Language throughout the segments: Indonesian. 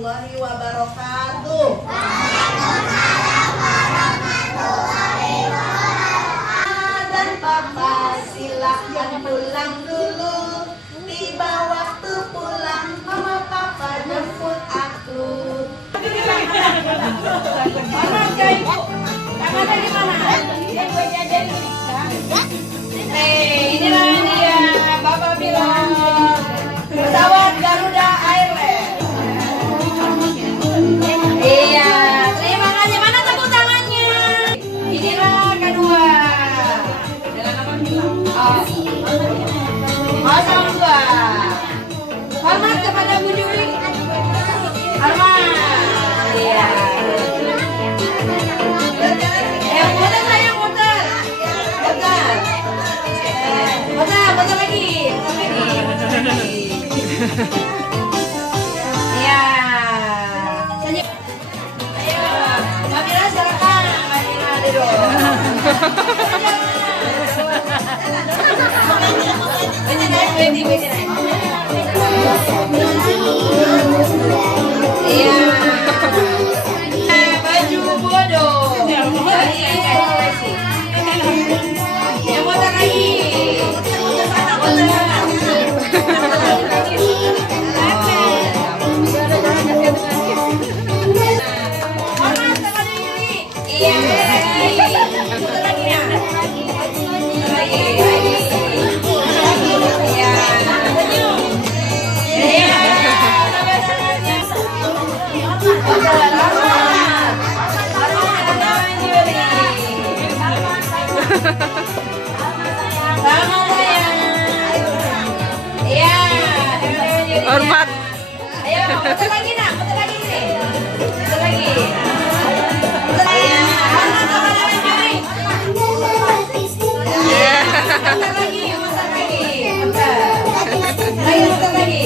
Warahmatullahi wabarakatuh. Dan papa silahkan pulang dulu. Tiba waktu pulang, mama papa jemput aku. Tangannya di mana? Inilah dia, Bapak bilang pesawat Garuda Airlines. Iya, terima kasih. Mana tepuk tangannya? Inilah kedua. Kosong dua. Hormat kepada Bu Juli. Hormat. Iya. Muter sayang, muter. Muter. Muter lagi. Iya. Ayo, Mbak Mira silakan. Mbak Mira duduk. Iya. Baju bodoh. Yang muter lagi. Iya, muter lagi ya. Hormat. Ayo, muter lagi nak, muter lagi nih. Muter lagi. Muter lagi. Muter lagi, muter lagi. Muter lagi.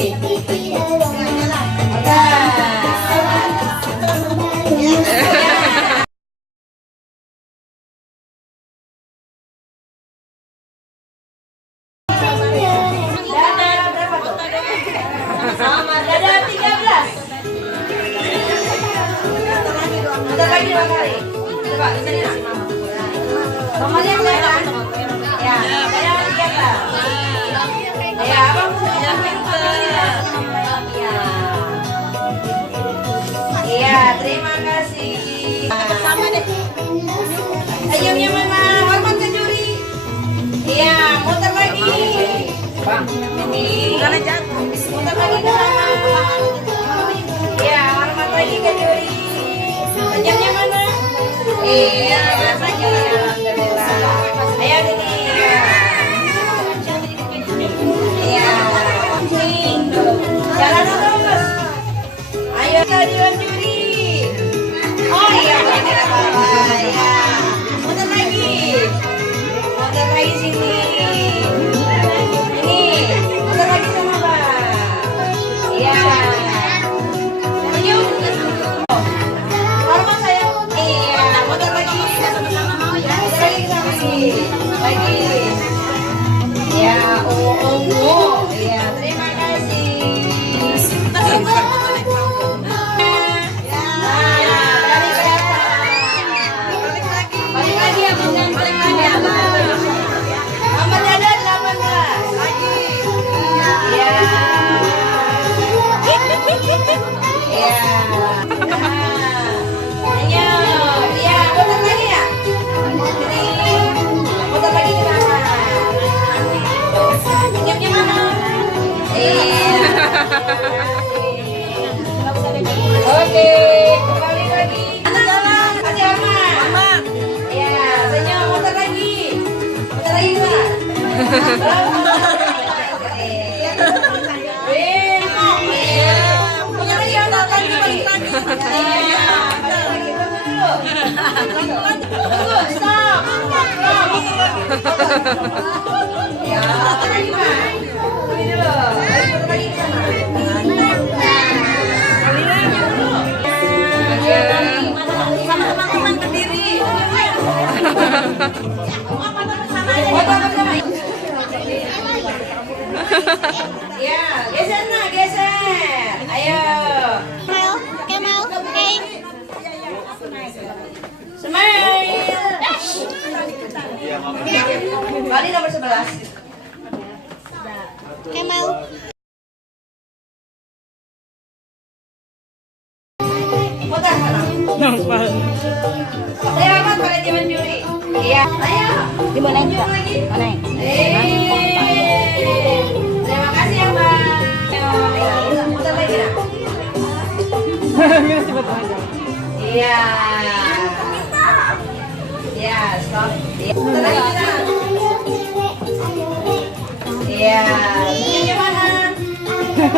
Sama dada 13. Muter lagi 2 kali. Coba di sini nak. Nomornya kelihatan. Ya, saya 13. Ya, abang sudah pintar. Ya. Iya, terima kasih. Sama deh. Senyumnya mana? Hormat ke juri. Iya, muter lagi. Bang, ini muter lagi ke sana. Iya, hormat lagi ke juri. Senyumnya mana? Iya, rasanya alhamdulillah. Ayo sini. Iya. Jalan terus. Ayo kalian juri. Oh iya, boleh apa-apa. Ya. Muter lagi. Muter lagi sini. Ini. Muter lagi sama Bang. Iya. Senyum. Hormat saya. Iya, muter lagi. Muter lagi sama sini. Lagi. Ya, oh. Iya, terima kasih. Balik lagi ya, balik lagi ya. Nomor dada 18. Lagi. Iya. Iya. Ayo. Iya, muter lagi ya. Ini. Muter lagi ke sana. Senyumnya mana? Iya. Oke, kembali lagi. Jalan, kasih aman. Iya, senyum, muter lagi. Muter lagi Kak. Punya lagi anak lagi. Iya, balik lagi dulu. Tunggu, stop. Ya, muter lagi Kak. Ini dulu. Muter lagi ke sana. Sama teman-teman berdiri. Ya, geser nak, geser. Ayo. Bali nomor 11. Kemal. Putar sana. Saya amat pada di Manjuri. Iya. Ayo. Di mana itu? Lagi. Mana? Terima kasih ya, Mbak. Ayo, putar lagi nak. Iya. Iya, stop. Iya. Putar lagi nak. Iya. Senyum mana?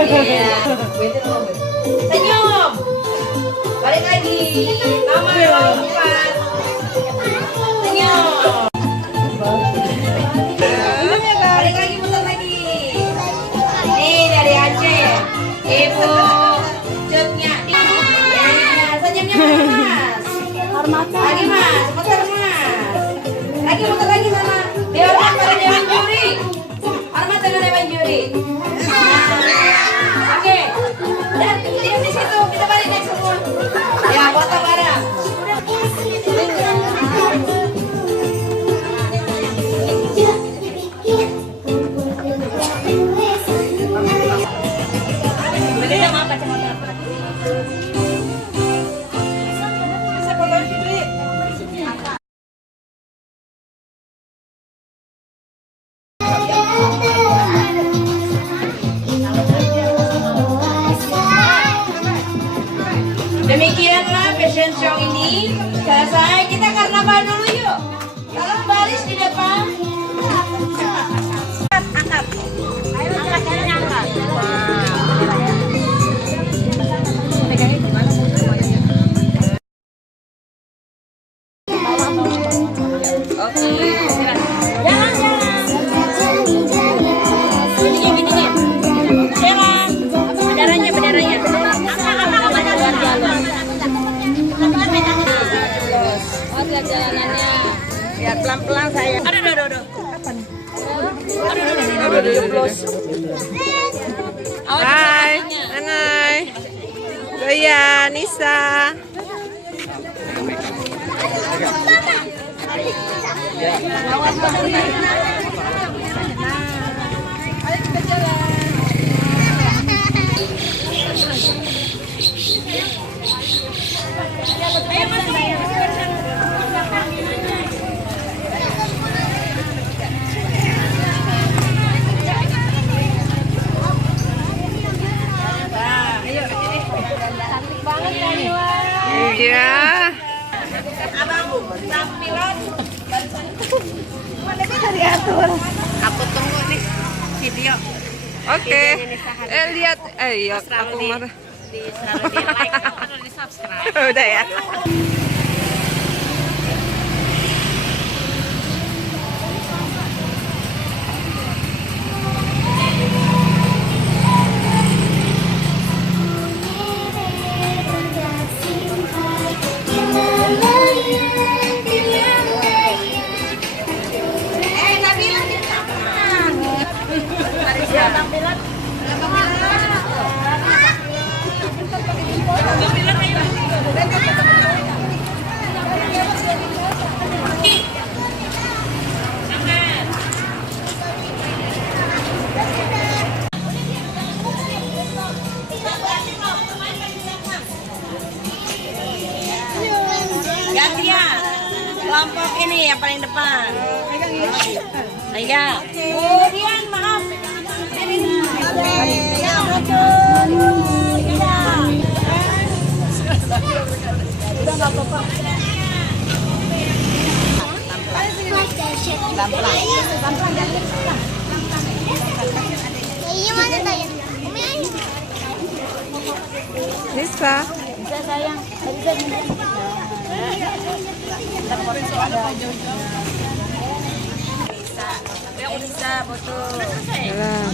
Iya. Senyum. Balik lagi. Nomor 4. Senyum. Balik lagi, putar lagi. Nih dari Aceh. Ibu cutnya. Ya, senyumnya Mas. Lagi Mas, putar Mas. Lagi putar lagi sana. Dihormat pada Dewan Juri. Hormat dengan Dewan Juri. Nah, oke. Dan diam di situ, kita balik naik semua. Ya, foto bareng. Demikianlah fashion show ini. Selesai, kita karnaval dulu yuk. Tolong baris di depan. Angkat. Ayo angkat. Pegangnya gimana? Oke. Jalan. Gini. Jalan. Benderanya. Oh, lihat jalanannya. Lihat pelan-pelan saya. Aduh. Kapan? Aduh. Hai, Anai. Zoya, Nisa. Iya. Abang, tampilan. Aku tunggu nih video. Oke. Lihat. Iya, aku marah. Di like atau di subscribe. Udah ya. Nabila di belakang. Tampilan. Gantian. Kelompok ini yang paling depan. Iya. Kemudian maaf. Ya, betul. Iya. Udah nggak apa-apa. Iya mana tanya? Nisa. Bisa sayang. Bisa, betul. Alah.